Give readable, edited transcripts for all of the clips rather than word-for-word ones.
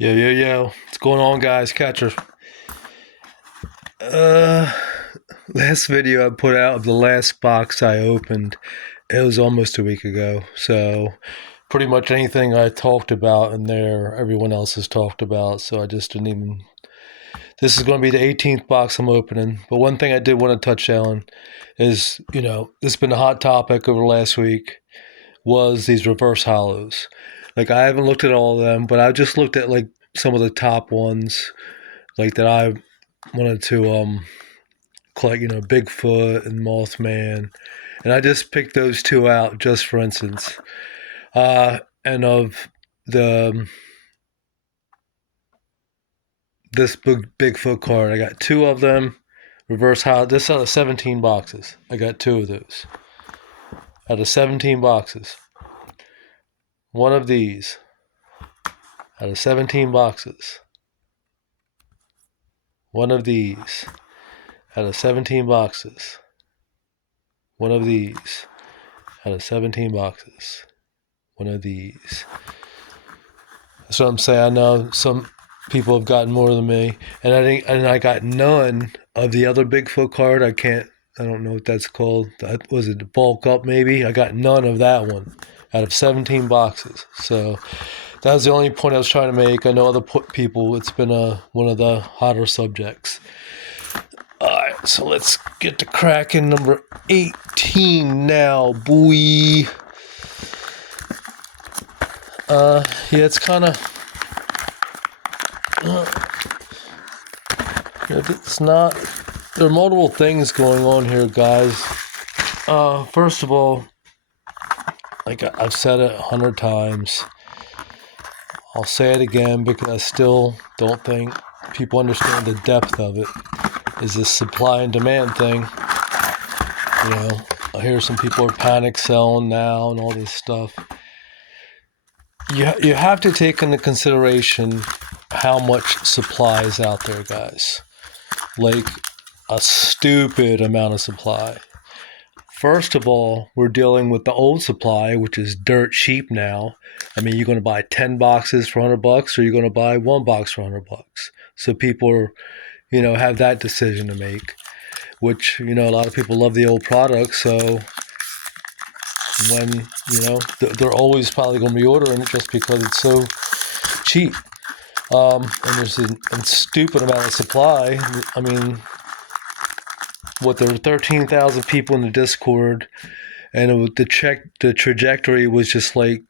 Yo, yo, yo. What's going on, guys? Catcher. Uh, Last video I put out of the last box I opened, it was almost a week ago. So, pretty much anything I talked about in there, everyone else has talked about. So, I just didn't even. This is going to be the 18th box I'm opening. But one thing I did want to touch on is, this has been a hot topic over the last week, was these reverse hollows. Like, I haven't looked at all of them, but I just looked at, like, some of the top ones like that I wanted to collect, Bigfoot and Mothman, and I just picked those two out just for instance. And of the this Bigfoot card, I got two of them. Reverse hollow. This out of 17 boxes. I got two of those out of 17 boxes. One of these out of 17 boxes. One of these out of 17 boxes. One of these out of 17 boxes. One of these. That's what I'm saying. I know some people have gotten more than me, and I got none of the other Bigfoot card. I don't know what that's called. Was it the bulk up maybe? I got none of that one out of 17 boxes. So that was the only point I was trying to make. I know other people, it's been one of the hotter subjects. All right, so let's get to cracking number 18 now, boy. Yeah, it's kind of. It's not. There are multiple things going on here, guys. First of all, like I've said it 100 times, I'll say it again because I still don't think people understand the depth of it. Is this supply and demand thing? I hear some people are panic selling now and all this stuff. You have to take into consideration how much supply is out there, guys. Like a stupid amount of supply. First of all, we're dealing with the old supply, which is dirt cheap now. I mean, you're going to buy 10 boxes for $100, or you're going to buy one box for $100. So people are, have that decision to make. Which, a lot of people love the old product, so when, they're always probably going to be ordering it just because it's so cheap. And there's a stupid amount of supply. I mean, there were 13,000 people in the Discord, and the trajectory was just like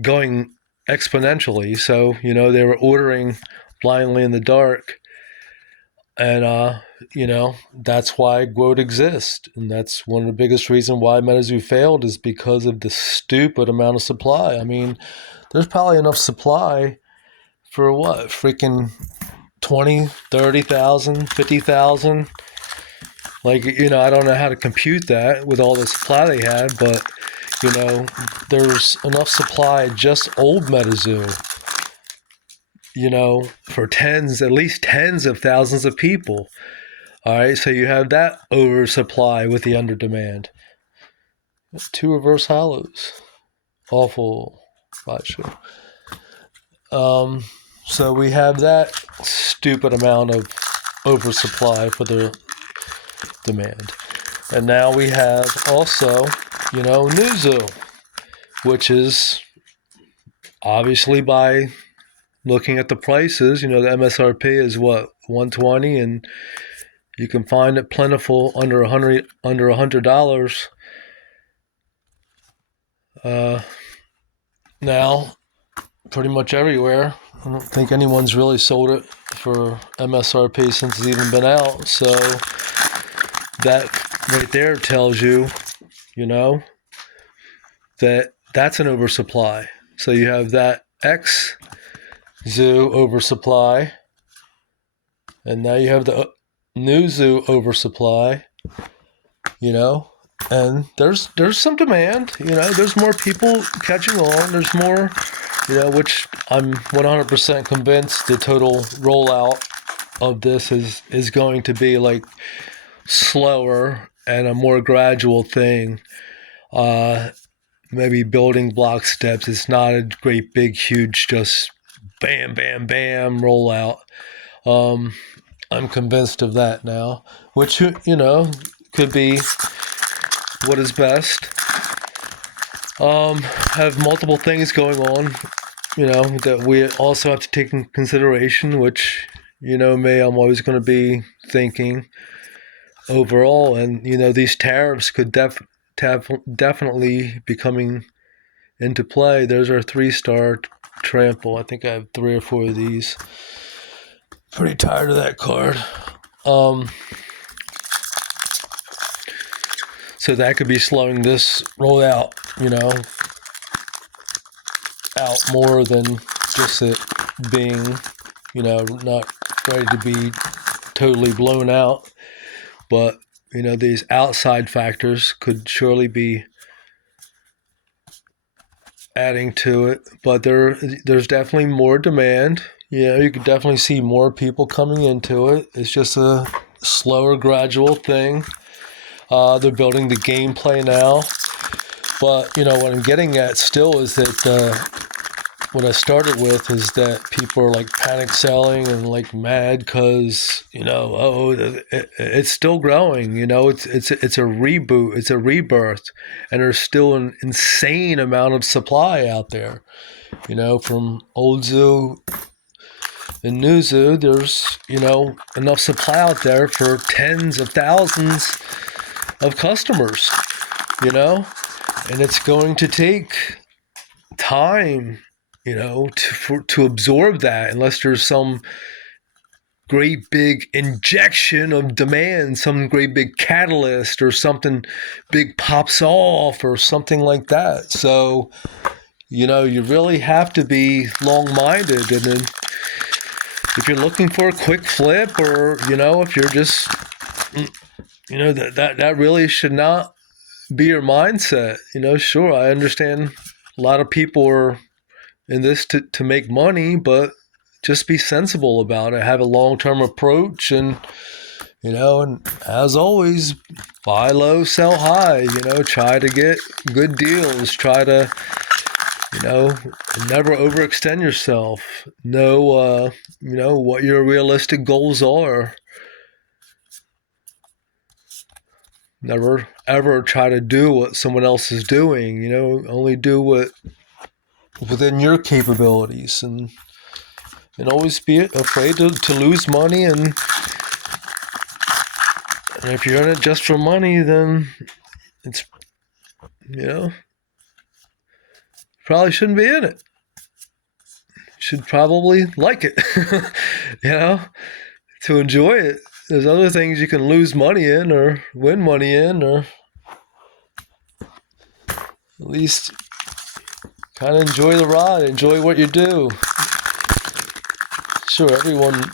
going exponentially. So, they were ordering blindly in the dark. And, that's why GWOAT exists. And that's one of the biggest reasons why MetaZoo failed, is because of the stupid amount of supply. I mean, there's probably enough supply for what? Freaking 20, 30,000, 50,000. Like, I don't know how to compute that with all the supply they had, but, there's enough supply, just old MetaZoo, for at least tens of thousands of people. All right, so you have that oversupply with the under demand. Two reverse hollows. Awful slideshow. So we have that stupid amount of oversupply for the demand. And now we have also, Newzoo, which is obviously, by looking at the prices, the MSRP is what, 120, and you can find it plentiful under $100. Now, pretty much everywhere. I don't think anyone's really sold it for MSRP since it's even been out. So that right there tells you, that's an oversupply. So you have that X Zoo oversupply, and now you have the Newzoo oversupply. And there's some demand. There's more people catching on. There's more, which I'm 100% convinced the total rollout of this is going to be like slower and a more gradual thing. Maybe building block steps. It's not a great big huge just bam, bam, bam, roll out. I'm convinced of that now, which, could be what is best. Have multiple things going on, that we also have to take in consideration, which, me, I'm always going to be thinking overall. And, these tariffs could definitely be coming into play. There's our 3-star trample. I think I have 3 or 4 of these. Pretty tired of that card. So that could be slowing this rollout, out more than just it being, not ready to be totally blown out. But, these outside factors could surely be adding to it. But there's definitely more demand. You could definitely see more people coming into it. It's just a slower, gradual thing. They're building the gameplay now. But, what I'm getting at still is that what I started with is that people are like panic selling and like mad because, it's still growing. It's a reboot. It's a rebirth. And there's still an insane amount of supply out there. From old zoo and new zoo, there's, enough supply out there for tens of thousands of customers, and it's going to take time, to absorb that, unless there's some great big injection of demand, some great big catalyst or something big pops off or something like that. So, you really have to be long-minded. And then if you're looking for a quick flip, or, if you're just, that really should not be your mindset. Sure, I understand a lot of people are in this to make money, but just be sensible about it. Have a long-term approach, and, and as always, buy low, sell high. Try to get good deals. Try to, never overextend yourself. Know, what your realistic goals are. Never, ever try to do what someone else is doing, only do what within your capabilities, and always be afraid to lose money. And if you're in it just for money, then it's, probably shouldn't be in it. Should probably like it, to enjoy it. There's other things you can lose money in or win money in, or at least kind of enjoy the ride, enjoy what you do. Sure, everyone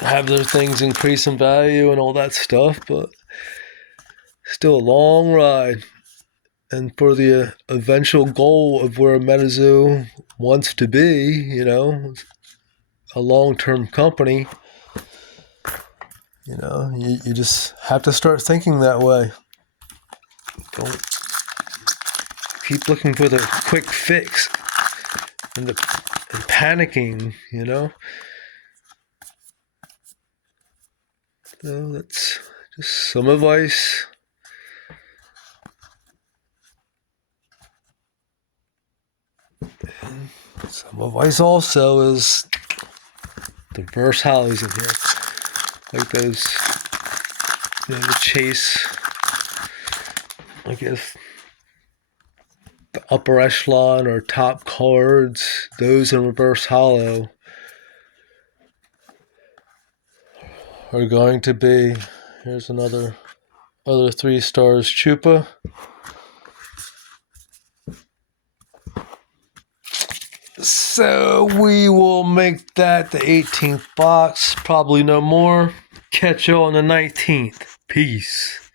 have their things increase in value and all that stuff, but still a long ride. And for the eventual goal of where MetaZoo wants to be, a long-term company, you just have to start thinking that way. Don't keep looking for the quick fix and panicking, So that's just some advice. And some advice also is diverse hollows in here. Like those, the chase, I guess, the upper echelon or top cards, those in reverse hollow are going to be, here's other 3 stars Chupa. So we will make that the 18th box, probably no more. Catch you on the 19th. Peace.